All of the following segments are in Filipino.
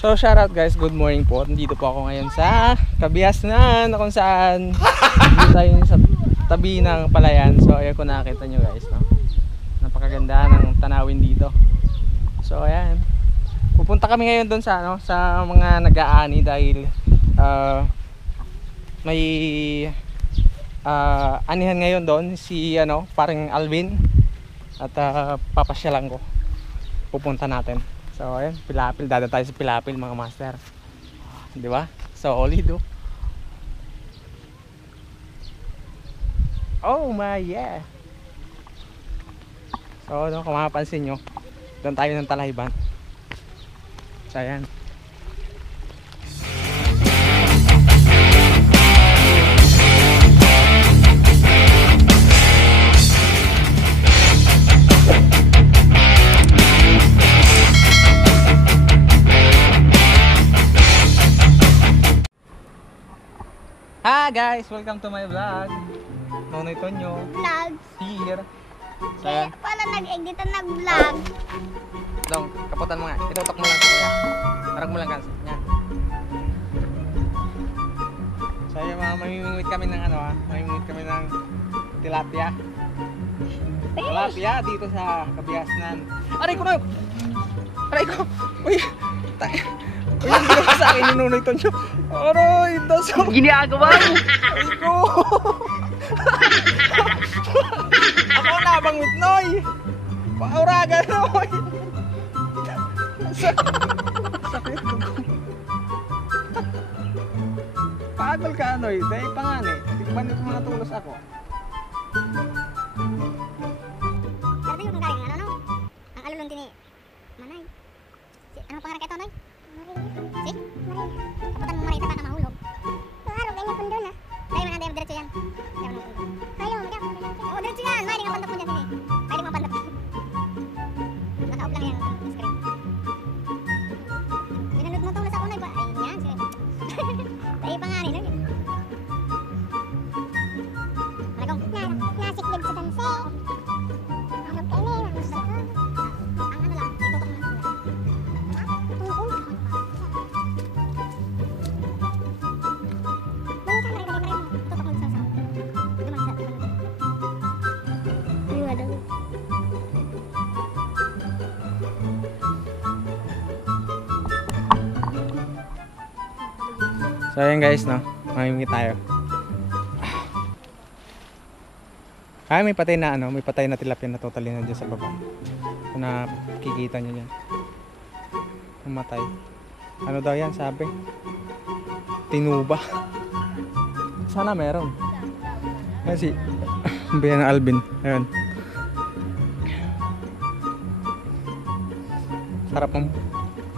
So shoutout guys, good morning po. Nandito po ako ngayon sa Kabiasnan, kung saan dito tayo sa tabi ng palayan. So ayan, kung nakita nyo guys, no? Napakaganda ng tanawin dito. So ayan, pupunta kami ngayon doon sa ano, sa mga nag-aani dahil may anihan ngayon doon si ano, parang Alvin at papasyalan ko. Pupunta natin. So ayan, Pilapil, dada tayo sa Pilapil mga master. Di ba? Solid oh. Oh my yeah. So no, kung mapapansin nyo, doon tayo ng Talahibang. So ayan. Hi guys, welcome to my vlog. Nonoy Tonyo Vlog. here. So, Kaya pala nag-edit na nag-vlog. Dong, kaputan mo nga. Itutok mo lang sa kuya. Parang mo lang kasi. Yan. So yung mga mamimingwit kami ng ano mamimingwit kami ng tilapia. Tilapia dito sa Kabiasnan. Aray ko na! Aray ko! Uy! Uy, yung ginawa sa akin yung Nonoy Tonyo. Aray! Daso! Ginagawa mo! Aray ko! Ako nabangwit, Noy! Pauragan, Noy! Sakit ko. Paagol ka, Noy. Dahil pa nga, eh. Tikman nito mga tulos ako. Sabi ko kung galing ano, no? Ang alulunti ni Manay. Anong pangalan kaya ito, Noy? Si? Kaputan mo Marita, baka mahulog. Araw, ganyan pundo na. Dahil mga dahil diretso yan. Ayaw mo, oo, diretso yan. May nga pandak mo dyan, sige. Pwede mo pandak. Naka-off lang yan screen. Pinanood mo tulos ako, Noy. Ayun yan, sige. Dahil pa nga rin, Noy. Malagong. Nasiklib sa tanse. Ano kayo na yun? Gusto ko. Ang ano lang, itutok mo lang. Tungkol. So ayan guys, no? Mamimingwit tayo. Ay, may patay na ano, may patay na tilapia na totally nandiyan sa baba. Kung nakikita nyo yan. Namatay. Ano daw yan, sabi? Tinuba. Sana meron. Kasi biyan ng Alvin. Ayun.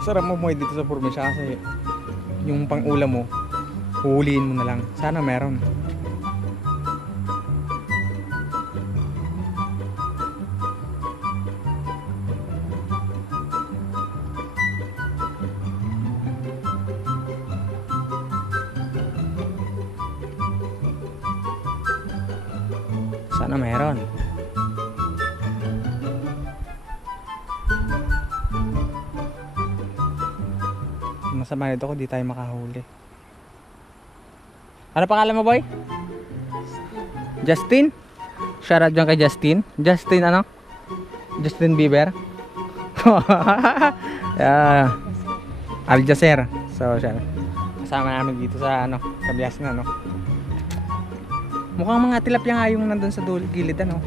Sarap mo dito sa probinsya kasi yung pang-ulam mo, huhulihin mo na lang. Sana meron. Sana meron. Masama nito kung di tayo makahuli. Ano pangalan mo, boy? Justin? Shoutout dyan kay Justin. Justin ano? Justin Bieber. Yeah. Aljaser. So siya. Kasama namin dito sa ano, Kabiasnan, no. Mukhang mga tilapia nga yung nandun sa gilid, ano.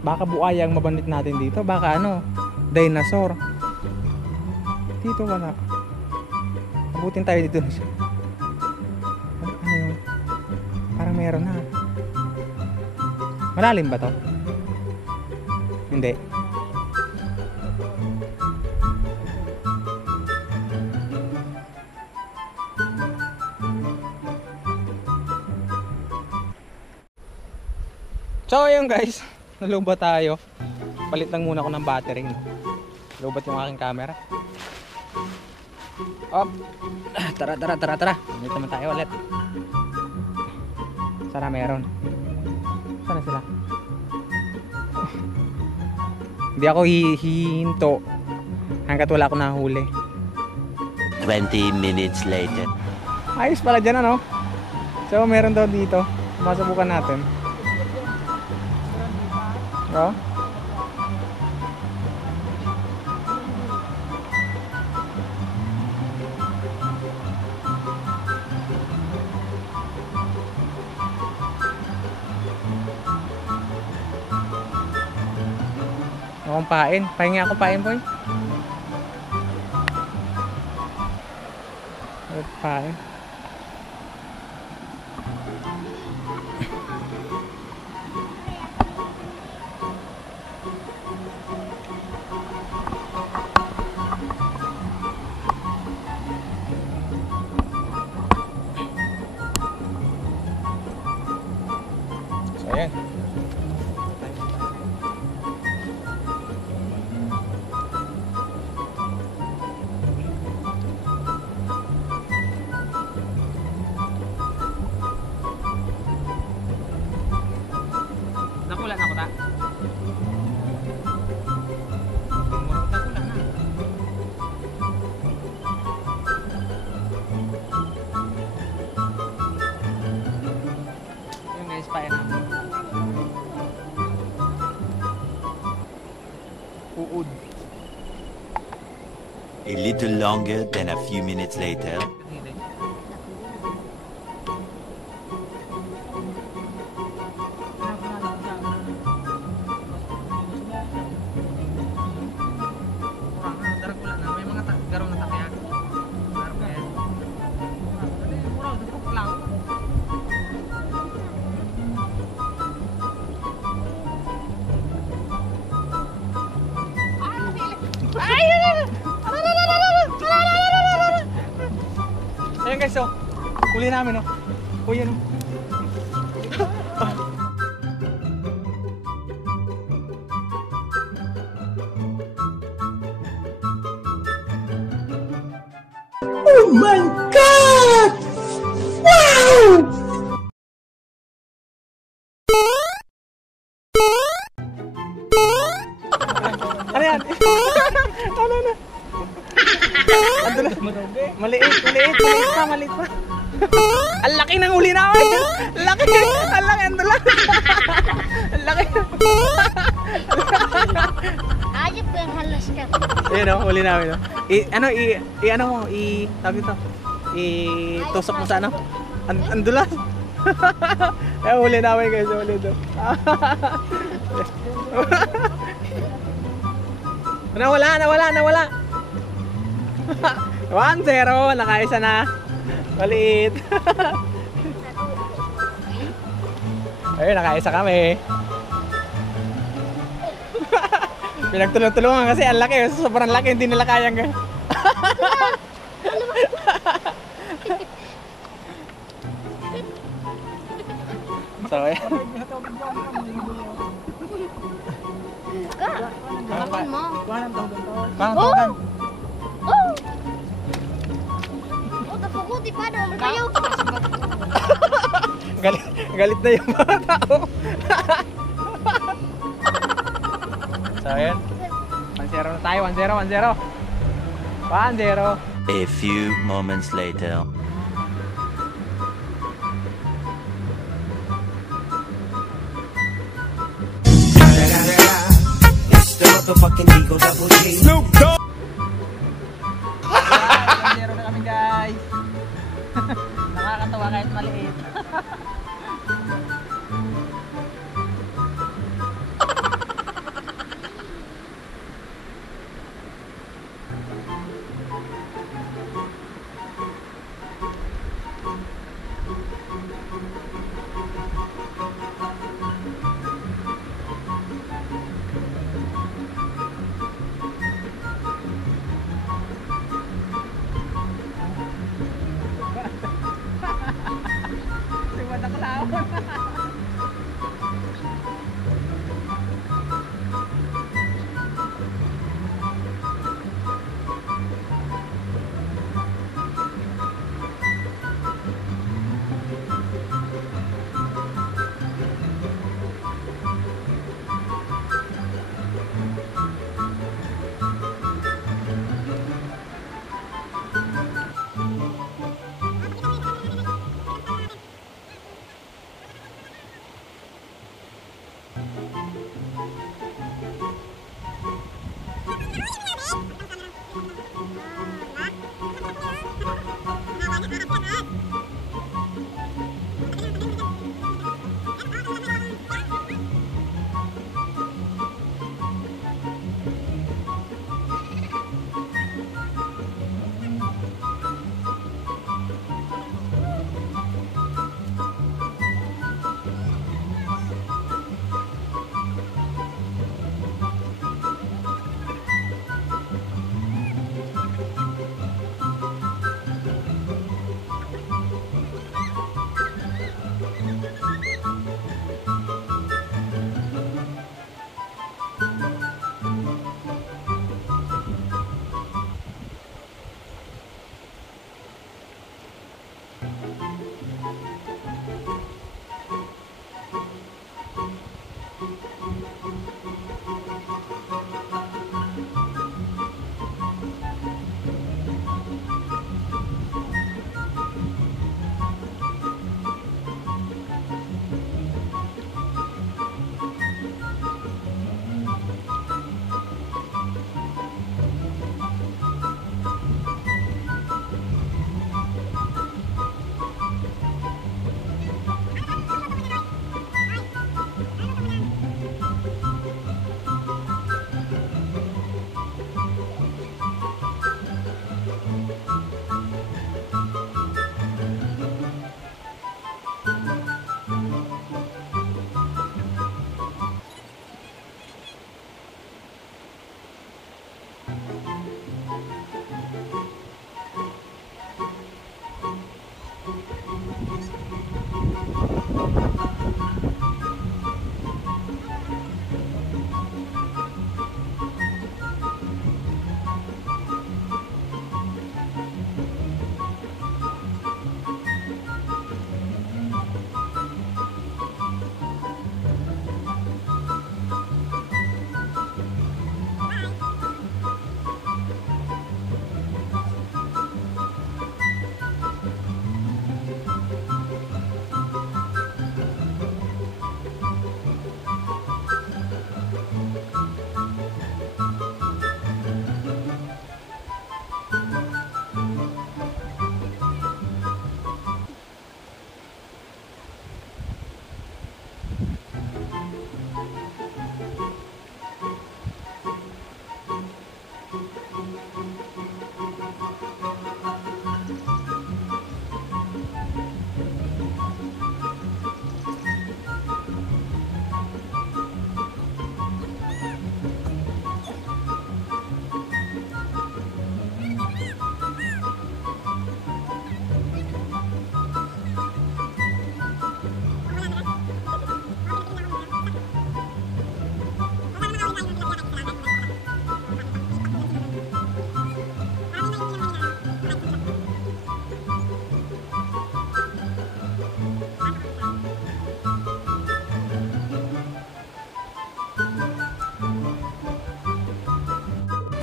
Baka buaya ang mabanit natin dito. Baka ano, dinosaur. Dito wala. Abutin tayo dito. Ano yun? Parang meron na. Malalim ba to? Hindi. So ayun guys, nalubat tayo. Palit lang muna ako ng battery, no? Nalubat yung aking camera. Op. Tara. Dito naman tayo ulit. Sana meron. Sana sila? Hindi ako hihinto hanggat wala akong nahuli. 20 minutes later. Ayos pala dyan ano. So meron daw dito. Masubukan natin. Oh. Akong pain. Pahingi ako pain, boy. Pain. So, ayan. Nakula na ako ta. Nakula na. Yung guys, pain namin. Uud. A little longer than a few minutes later. Ayan guys, oh. Huli namin, oh. Oh, yan, oh. Oh my God! Wow! Ano yan? Ano na? Andun na. Maliit pa. Ang laki ng huli namin. Ang laki, andun lang. Ang laki. Ayop ko yung halas ka. Ayun, oh, huli namin, oh. Tawag ito. Tusok mo sa ano? Andulas. Eh, huli namin guys, huli ito. Nawala. 1-0, nakaisa na. Maliit. Ayun, nakaisa kami. Pinagtulong-tulungan kasi ang laki, sobrang laki, hindi nila kayang gawin. So, ayan. Kapon mo. Parang tugan. Oh! Oh, tapukuti pa naman kayo. Galit na yung mga tao. So, ayan. 1-0 na tayo, 1-0. A few moments later. It's the motherfucking Eagle Double G. Snoop Dogg. 1-0 na kami guys. Nakakatawa kahit maliit.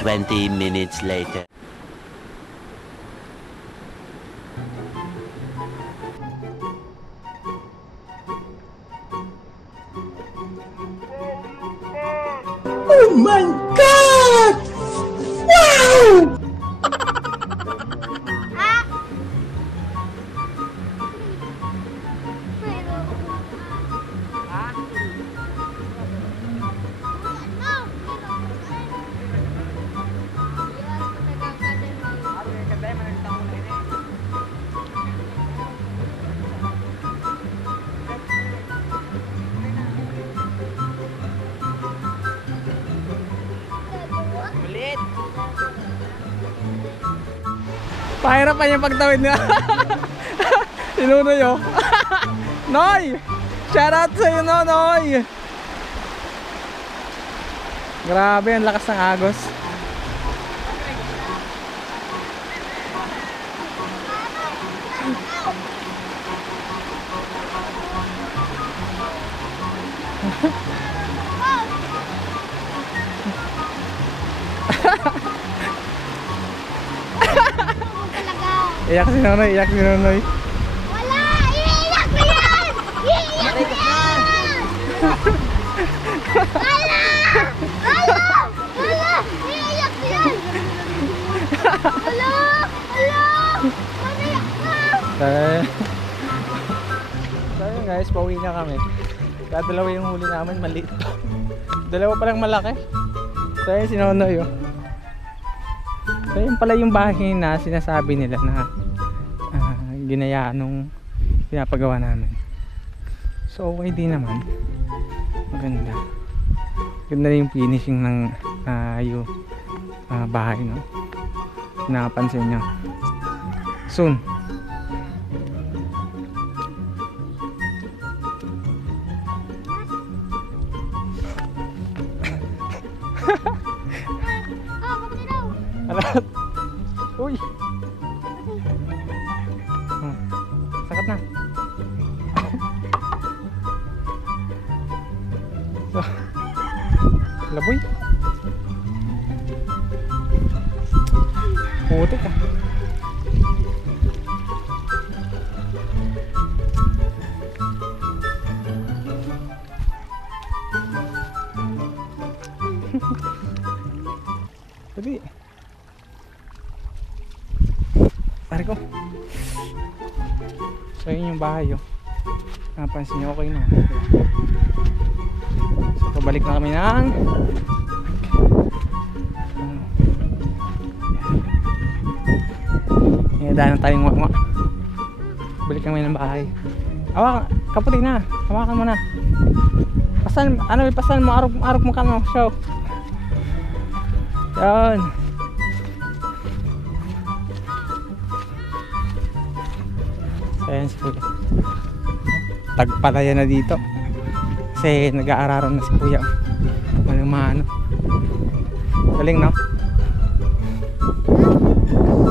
20 minutes later. Oh my God! Wow! Pahirapan yung pagtawid niya. Sinunoy oh. Noy! Shoutout sa'yo no, Noy! Grabe, ang lakas ng agos. Iyak si Nonoy, iyak si Nonoy. Wala! Iiyak ko yan! Iiyak ko yan! Wala! Wala! Wala! Iiyak ko yan! Wala! Wala! Maniyak ka! So yun guys, pauwi na kami. Dalawa yung huli namin, maliit pa. Dalawa palang malaki. So yun si Nonoy oh. So yun pala yung bahay na sinasabi nila na ginayaan nung pinapagawa namin. So okay din naman. Maganda. Ganda na yung finishing ng yung bahay no. Napansin nyo. Soon. Alat. Uy. Sakat na. So, laboy. Putik ah. Tadi. Pare ko. So yun yung bahay oh. Napansin nyo, okay na. So pabalik na kami ng dahil na tayong nga. Balik kami ng bahay. Hawakan, kaputi na. Hawakan mo na. Pasan, ano pasan mo, arog mo ka no, show. Yan. Ayan si Kuya. Tagpalaya na dito. Kasi nag-aararon na si Kuya. Manumano. Galing no?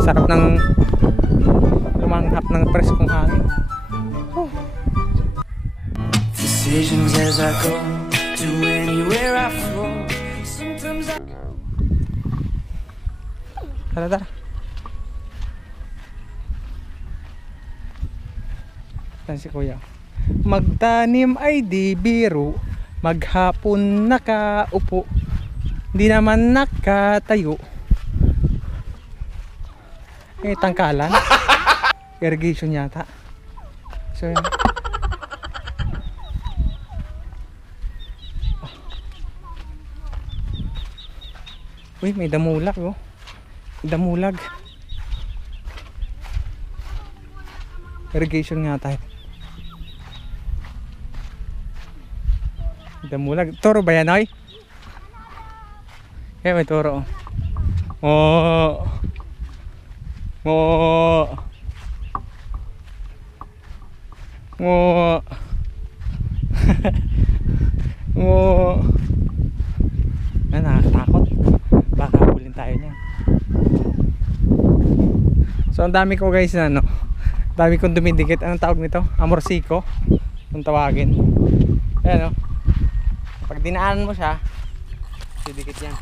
Sarap ng lumanghap ng preskong hangin. Decisions as I go to anywhere I flow. Sometimes I Tara, tara. Saan si Kuya? Magtanim ay di biro, maghapon nakaupo, di naman nakatayo. Eh, tangkalan. Irrigation yata. So yun. Uy, may damulag oh. Damulag. Irrigation nga tayo. Damulag. Toro ba yan, oy? Kaya may toro. Oh. Oh. Oh. Oh. Nakakatakot. Baka habulin tayo niyan. So ang dami ko guys na ano, dami kong dumidikit. Anong tawag nito? Amorsiko kung tawagin. Ayan o. Pag dinaanan mo siya, didikit yan.